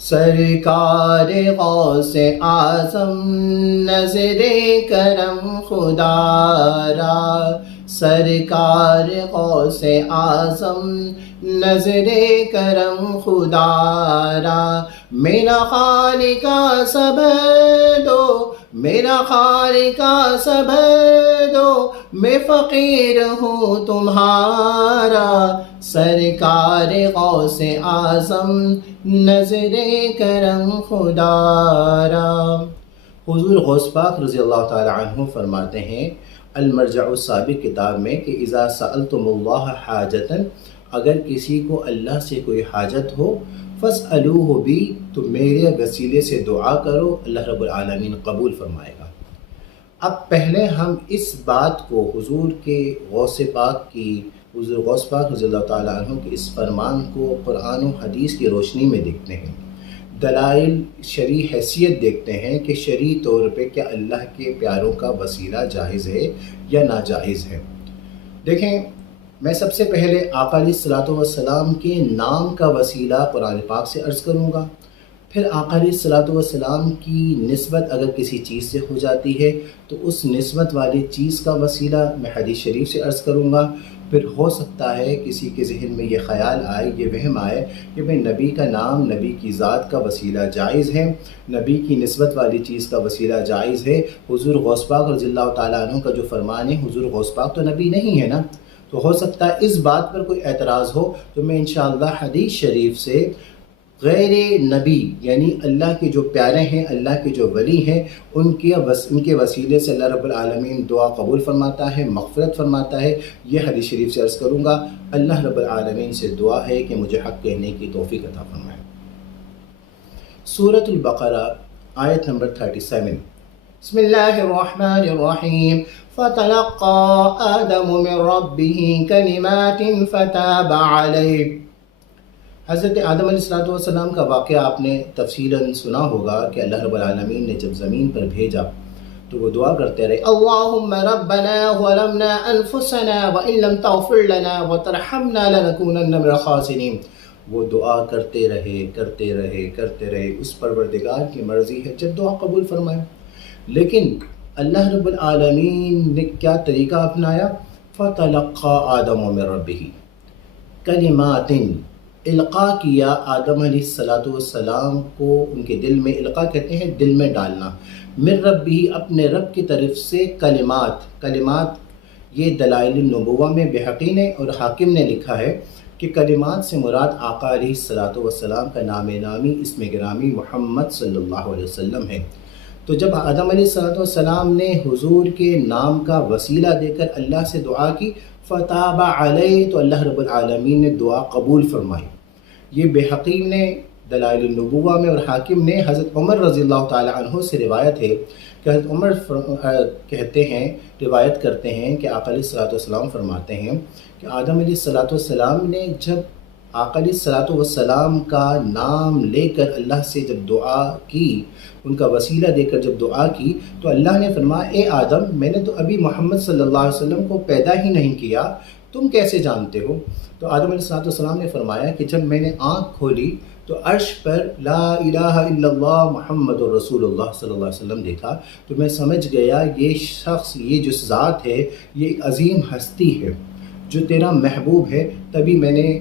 سرکار غوث اعظم نظر کرم خدا را، سرکار غوث اعظم نظر کرم خدا را، میرا خالق صبر دو، میرا خالق صبر دو، میں فقیر ہوں تمہارا، سرکار غوث اعظم نظر کرم خدا را۔ حضور غوث پاک رضی اللہ تعالی عنہ فرماتے ہیں المرجع السابق کتاب میں کہ اذا سألتم اللہ حاجتا، اگر کسی کو اللہ سے کوئی حاجت ہو فاسألوہ بی، تو میرے وسیلے سے دعا کرو، اللہ رب العالمین قبول فرمائے گا۔ اب پہلے ہم اس بات کو حضور کے غوث پاک کی، حضور غوث پاک رضی اللہ تعالیٰ عنہ کے اس فرمان کو قرآن و حدیث کی روشنی میں دیکھتے ہیں، دلائل شرعی حیثیت دیکھتے ہیں کہ شرعی طور پہ کیا اللہ کے پیاروں کا وسیلہ جائز ہے یا ناجائز ہے۔ دیکھیں، میں سب سے پہلے آقا علیہ الصلوۃ والسلام کے نام کا وسیلہ قرآن پاک سے عرض کروں گا، پھر آقا علیہ الصلوۃ والسلام کی نسبت اگر کسی چیز سے ہو جاتی ہے تو اس نسبت والی چیز کا وسیلہ میں حدیث شریف سے عرض کروں گا، پھر ہو سکتا ہے کسی کے ذہن میں یہ خیال آئے، یہ وہم آئے کہ بھئی نبی کا نام، نبی کی ذات کا وسیلہ جائز ہے، نبی کی نسبت والی چیز کا وسیلہ جائز ہے۔ حضور غوث پاک رضی اللہ تعالیٰ عنہ کا جو فرمان ہے، حضور غوث پاک تو نبی نہیں ہے نا، تو ہو سکتا ہے اس بات پر کوئی اعتراض ہو، تو میں انشاءاللہ حدیث شریف سے غیر نبی یعنی اللہ کے جو پیارے ہیں، اللہ کے جو ولی ہیں، ان کے وسیلے سے اللہ رب العالمین دعا قبول فرماتا ہے، مغفرت فرماتا ہے، یہ حدیث شریف سے عرض کروں گا۔ اللہ رب العالمین سے دعا ہے کہ مجھے حق کہنے کی توفیق عطا فرمائے۔ سورۃ البقرہ آیت نمبر 37، بسم اللہ الرحمن الرحیم، فَتَلَقَّى آدَمُ مِن رَّبِّهِ كَلِمَاتٍ فَتَابَ عَلَيْهِ۔ حضرت آدم علیہ السلام کا واقعہ آپ نے تفصیلاً سنا ہوگا کہ اللہ رب العالمین نے جب زمین پر بھیجا تو وہ دعا کرتے رہے، اللہم ربنا ظلمنا انفسنا وان لم تغفر لنا وترحمنا لنکونن من الخاسرین۔ وہ دعا کرتے رہے، اس پروردگار کی مرضی ہے جب دعا قبول فرمائے، لیکن اللہ رب العالمین نے کیا طریقہ اپنایا؟ فتلقى آدم من ربہ کلمات، القاء کیا آدم علیہ السلام کو ان کے دل میں، القاء کہتے ہیں دل میں ڈالنا، من ربہ اپنے رب کی طرف سے کلمات یہ دلائل النبوہ میں بحقی نے اور حاکم نے لکھا ہے کہ کلمات سے مراد آقا علیہ السلام کا نام نامی، اسم گرامی محمد صلی اللہ علیہ وسلم ہے۔ تو جب آدم علیہ السلام نے حضور کے نام کا وسیلہ دے کر اللہ سے دعا کی، فتاب علیہ، تو اللہ رب العالمین نے دعا قبول فرمائی۔ یہ بحقی نے دلائل النبوہ میں اور حاکم نے حضرت عمر رضی اللہ تعالی عنہ سے روایت ہے کہ حضرت عمر کہتے ہیں، روایت کرتے ہیں کہ آقا علیہ السلام فرماتے ہیں کہ آدم علیہ السلام نے جب آقا علیہ السلام کا نام لے کر اللہ سے جب دعا کی، ان کا وسیلہ دے کر جب دعا کی، تو اللہ نے فرمایا، اے آدم، میں نے تو ابھی محمد صلی اللہ علیہ وسلم کو پیدا ہی نہیں کیا، تم کیسے جانتے ہو؟ تو آدم علیہ السلام نے فرمایا کہ جب میں نے آنکھ کھولی تو عرش پر لا الہ الا اللہ محمد رسول اللہ صلی اللہ علیہ وسلم دیکھا، تو میں سمجھ گیا یہ شخص، یہ جو ذات ہے، یہ ایک عظیم ہستی ہے جو تیرا محبوب ہے، تبھی میں نے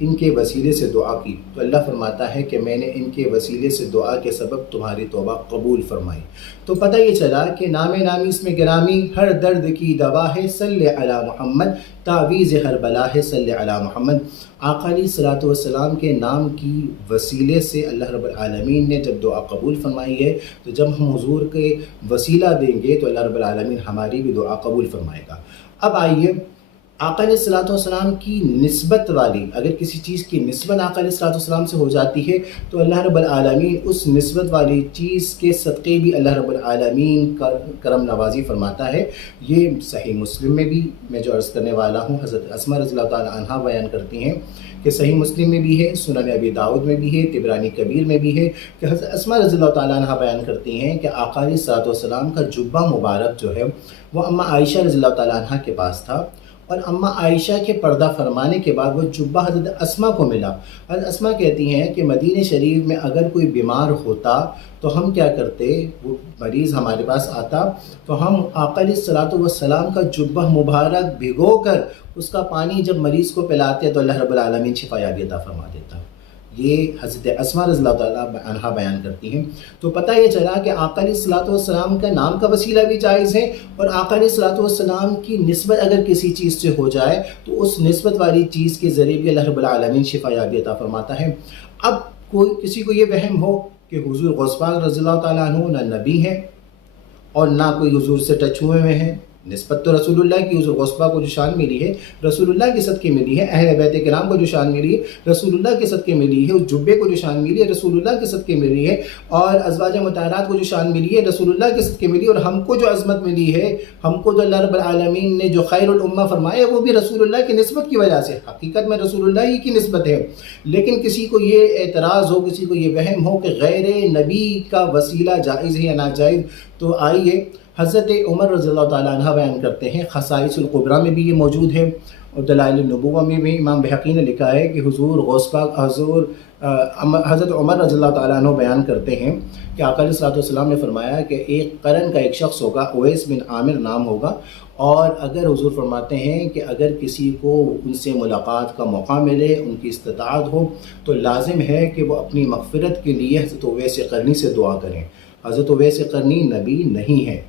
ان کے وسیلے سے دعا کی۔ تو اللہ فرماتا ہے کہ میں نے ان کے وسیلے سے دعا کے سبب تمہاری توبہ قبول فرمائی۔ تو پتہ یہ چلا کہ نام نامی اس میں گرامی ہر درد کی دوا ہے، صلی علی محمد، تعویذ ہر بلا ہے، صلی علی محمد۔ آقا علیہ السلام کے نام کی وسیلے سے اللہ رب العالمین نے جب دعا قبول فرمائی ہے، تو جب ہم حضور کے وسیلہ دیں گے تو اللہ رب العالمین ہماری بھی دعا قبول فرمائے گا۔ اب آئیے، آقا علیہ السلام کی نسبت والی، اگر کسی چیز کی نسبت آقا علیہ السلام سے ہو جاتی ہے تو اللہ رب العالمین اس نسبت والی چیز کے صدقے بھی اللہ رب العالمین کا کرم نوازی فرماتا ہے۔ یہ صحیح مسلم میں بھی میں جو عرض کرنے والا ہوں، حضرت اسماء رضی اللہ تعالی عنہا بیان کرتی ہیں کہ صحیح مسلم میں بھی ہے، سنن ابی داؤد میں بھی ہے، طبرانی کبیر میں بھی ہے کہ حضرت اسماء رضی اللہ تعالی عنہا بیان کرتی ہیں کہ آقا علیہ السلام کا جبہ مبارک جو ہے وہ اماں عائشہ رضی اللہ تعالی عنہا کے پاس تھا، اور اماں عائشہ کے پردہ فرمانے کے بعد وہ جبہ حضرت اسما کو ملا۔ حضرت اسما کہتی ہیں کہ مدینہ شریف میں اگر کوئی بیمار ہوتا تو ہم کیا کرتے، وہ مریض ہمارے پاس آتا تو ہم آقا علیہ الصلوۃ والسلام کا جبہ مبارک بھگو کر اس کا پانی جب مریض کو پلاتے تو اللہ رب العالمین شفا یابی عطا فرما دیتا۔ یہ حضرت اسما رضی اللہ تعالیٰ عنہا بیان کرتی ہیں۔ تو پتہ یہ چلا کہ آقا علیہ الصلوۃ والسلام کا نام کا وسیلہ بھی جائز ہے، اور آقا علیہ الصلوۃ والسلام کی نسبت اگر کسی چیز سے ہو جائے تو اس نسبت والی چیز کے ذریعے بھی اللہ رب العالمین شفا یابی عطا فرماتا ہے۔ اب کسی کو یہ وہم ہو کہ حضور غوث پاک رضی اللہ تعالیٰ عنہ نہ نبی ہیں اور نہ کوئی حضور سے ٹچ ہوئے ہیں، نسبت تو رسول اللہ کی حضور غوث پاک کو جو شان ملی ہے رسول اللہ کے صدقے ملی ہے، اہل بیت کرام کو جو شان ملی ہے رسول اللہ کے صدقے ملی ہے، اس جبے کو جو شان ملی ہے رسول اللہ کے صدقے ملی ہے، اور ازواج مطہرات کو جو شان ملی ہے رسول اللہ کے صدقے ملی ہے، اور ہم کو جو عظمت ملی ہے، ہم کو جو اللہ رب العالمین نے جو خیر الامہ فرمایا وہ بھی رسول اللہ کی نسبت کی وجہ سے، حقیقت میں رسول اللہ ہی کی نسبت ہے۔ لیکن کسی کو یہ اعتراض ہو، کسی کو یہ وہم ہو کہ غیر نبی کا وسیلہ جائز ہے یا ناجائز، تو آئیے حضرت عمر رضی اللہ تعالیٰ عنہ بیان کرتے ہیں، خصائص القبریٰ میں بھی یہ موجود ہے، اور دلائل النبوہ میں بھی امام بحقی نے لکھا ہے کہ حضور غوث پاک حضرت عمر رضی اللہ تعالیٰ عنہ بیان کرتے ہیں کہ آقا علیہ الصلوۃ والسلام نے فرمایا کہ ایک قرن کا ایک شخص ہوگا، اویس بن عامر نام ہوگا، اور اگر حضور فرماتے ہیں کہ اگر کسی کو ان سے ملاقات کا موقع ملے، ان کی استطاعت ہو، تو لازم ہے کہ وہ اپنی مغفرت کے لیے حضرت اویس قرنی سے دعا کریں۔ حضرت اویس قرنی نبی نہیں ہے،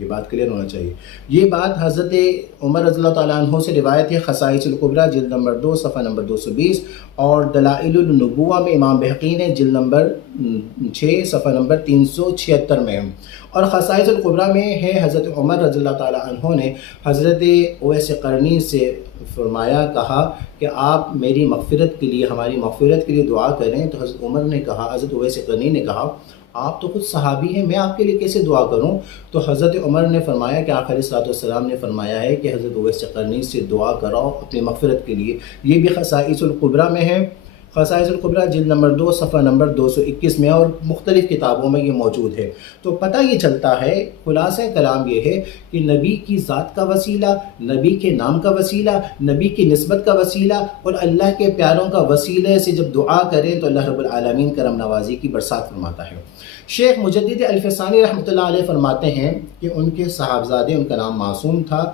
یہ بات کلیئر ہونا چاہیے۔ یہ بات حضرت عمر رضی اللہ تعالیٰ عنہ سے روایت ہے، خصائص القبریٰ جلد نمبر 2 صفحہ نمبر 220، اور دلائل النبوہ میں امام بحقی نے جلد نمبر 6 صفحہ نمبر 376 میں، اور خصائص القبریٰ میں ہے حضرت عمر رضی اللہ تعالیٰ عنہ نے حضرت اویس قرنی سے فرمایا، کہا کہ آپ میری مغفرت کے لیے، ہماری مغفرت کے لیے دعا کریں، تو حضرت عمر نے کہا، حضرت اویس قرنی نے کہا آپ تو خود صحابی ہیں، میں آپ کے لیے کیسے دعا کروں؟ تو حضرت عمر نے فرمایا کہ آقا علیہ الصلوۃ والسلام نے فرمایا ہے کہ حضرت اویس قرنی سے دعا کراؤ اپنی مغفرت کے لیے۔ یہ بھی خصائص القبریٰ میں ہے، خصائص القبریٰ جلد نمبر 2 صفحہ نمبر 221 میں، اور مختلف کتابوں میں یہ موجود ہے۔ تو پتہ یہ چلتا ہے، خلاصہ کلام یہ ہے کہ نبی کی ذات کا وسیلہ، نبی کے نام کا وسیلہ، نبی کی نسبت کا وسیلہ، اور اللہ کے پیاروں کا وسیلے سے جب دعا کریں تو اللہ رب العالمین کرم نوازی کی برسات فرماتا ہے۔ شیخ مجدد الفسانی رحمۃ اللہ علیہ فرماتے ہیں کہ ان کے صاحبزادے، ان کا نام معصوم تھا،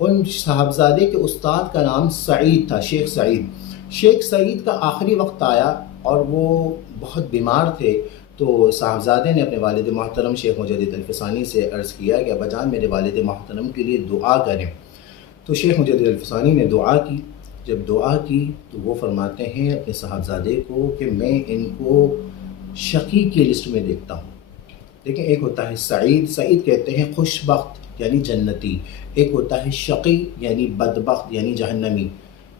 ان صاحبزادے کے استاد کا نام سعید تھا، شیخ سعید۔ شیخ سعید کا آخری وقت آیا اور وہ بہت بیمار تھے، تو صاحبزادے نے اپنے والد محترم شیخ مجدد الفسانی سے عرض کیا کہ ابا جان میرے والد محترم کے لیے دعا کریں۔ تو شیخ مجدد الفسانی نے دعا کی۔ جب دعا کی تو وہ فرماتے ہیں اپنے صاحبزادے کو کہ میں ان کو شقی کی لسٹ میں دیکھتا ہوں۔ لیکن ایک ہوتا ہے سعید، سعید کہتے ہیں خوش بخت یعنی جنتی، ایک ہوتا ہے شقی یعنی بدبخت یعنی جہنمی۔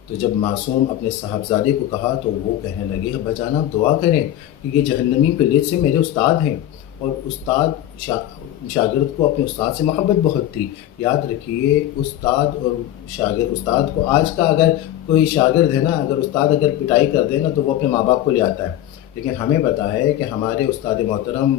تو جب معصوم اپنے صاحبزادے کو کہا تو وہ کہنے لگے ابا جان آپ دعا کریں کہ یہ جہنمی پہ لسٹ سے میرے استاد ہیں، اور استاد شاگرد کو اپنے استاد سے محبت بہت تھی۔ یاد رکھیے استاد اور شاگرد، استاد کو آج کا اگر کوئی شاگرد ہے نا، اگر استاد اگر پٹائی کر دے نا تو وہ اپنے ماں باپ کو لے آتا ہے، لیکن ہمیں پتہ ہے کہ ہمارے استاد محترم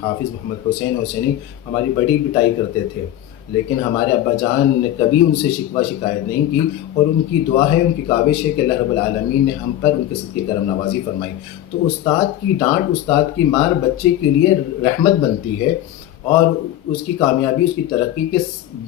حافظ محمد حسین حسینی ہماری بڑی پٹائی کرتے تھے، لیکن ہمارے ابا جان نے کبھی ان سے شکوہ شکایت نہیں کی، اور ان کی دعا ہے، ان کی کاوش ہے کہ اللہ رب العالمین نے ہم پر ان کے صدقے کرم نوازی فرمائی۔ تو استاد کی ڈانٹ، استاد کی مار بچے کے لیے رحمت بنتی ہے، اور اس کی کامیابی، اس کی ترقی کے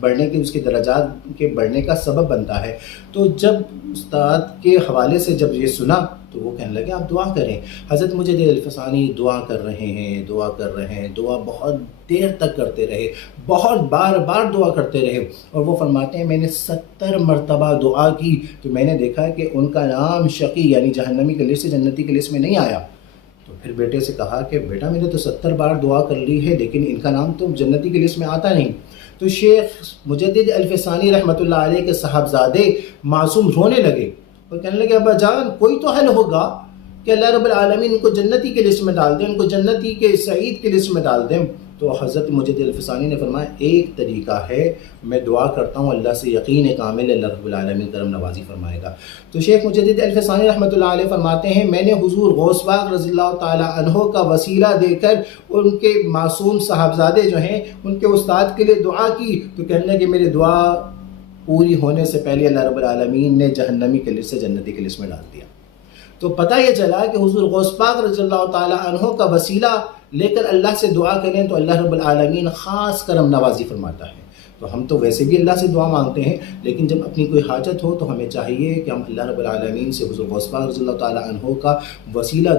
بڑھنے کے، اس کے درجات کے بڑھنے کا سبب بنتا ہے۔ تو جب استاد کے حوالے سے جب یہ سنا تو وہ کہنے لگے آپ دعا کریں۔ حضرت مجدد الفسانی دعا کر رہے ہیں، دعا کر رہے ہیں، دعا بہت دیر تک کرتے رہے، بہت بار بار دعا کرتے رہے، اور وہ فرماتے ہیں میں نے 70 مرتبہ دعا کی تو میں نے دیکھا کہ ان کا نام شقی یعنی جہنمی کے لسٹ سے، جنتی کے لسٹ میں نہیں آیا۔ تو پھر بیٹے سے کہا کہ بیٹا میں نے تو 70 بار دعا کر لی ہے لیکن ان کا نام تو جنتی کی لسٹ میں آتا نہیں۔ تو شیخ مجدد الفسانی رحمۃ اللہ علیہ کے صاحبزادے معصوم رونے لگے اور کہنے لگے ابا جان کوئی تو حل ہوگا کہ اللہ رب العالمین ان کو جنتی کے لسٹ میں ڈال دیں، ان کو جنتی کے سعید کے لسٹ میں ڈال دیں۔ تو حضرت مجدد الفسانی نے فرمایا ایک طریقہ ہے، میں دعا کرتا ہوں اللہ سے یقین کامل اللہ رب العالمین کرم نوازی فرمائے گا۔ تو شیخ مجدد الفسانی رحمۃ اللہ علیہ فرماتے ہیں میں نے حضور غوث پاک رضی اللہ تعالی عنہ کا وسیلہ دے کر ان کے معصوم صاحبزادے جو ہیں ان کے استاد کے لیے دعا کی، تو کہنے لگے میری دعا پوری ہونے سے پہلے اللہ رب العالمین نے جہنمی کی لسٹ سے جنتی کی لسٹ میں ڈال دیا۔ تو پتہ یہ چلا کہ حضور غوث پاک رضی اللہ تعالی عنہ کا وسیلہ لے کر اللہ سے دعا کریں تو اللہ رب العالمین خاص کرم نوازی فرماتا ہے۔ تو ہم تو ویسے بھی اللہ سے دعا مانگتے ہیں، لیکن جب اپنی کوئی حاجت ہو تو ہمیں چاہیے کہ ہم اللہ رب العالمین سے حضور غوث پاک رضی اللہ تعالی عنہ کا وسیلہ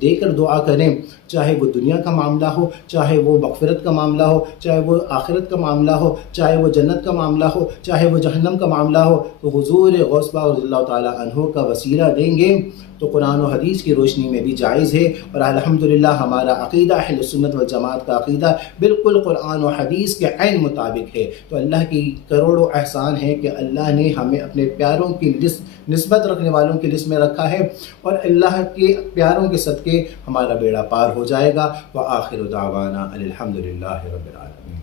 دے کر دعا کریں، چاہے وہ دنیا کا معاملہ ہو، چاہے وہ مغفرت کا معاملہ ہو، چاہے وہ آخرت کا معاملہ ہو، چاہے وہ جنت کا معاملہ ہو، چاہے وہ جہنم کا معاملہ ہو، تو حضور غوث پاک رضی اللہ تعالی عنہ کا وسیلہ دیں گے تو قرآن و حدیث کی روشنی میں بھی جائز ہے۔ اور الحمدللہ ہمارا عقیدہ اہل سنت والجماعت کا عقیدہ بالکل قرآن و حدیث کے عین مطابق ہے۔ تو اللہ کی کروڑوں احسان ہے کہ اللہ نے ہمیں اپنے پیاروں کی نسبت رکھنے والوں کی لسٹ میں رکھا ہے، اور اللہ کے پیاروں کے صدقے ہمارا بیڑا پار ہو جائے گا۔ وآخر دعوانا الحمدللہ رب العالمین۔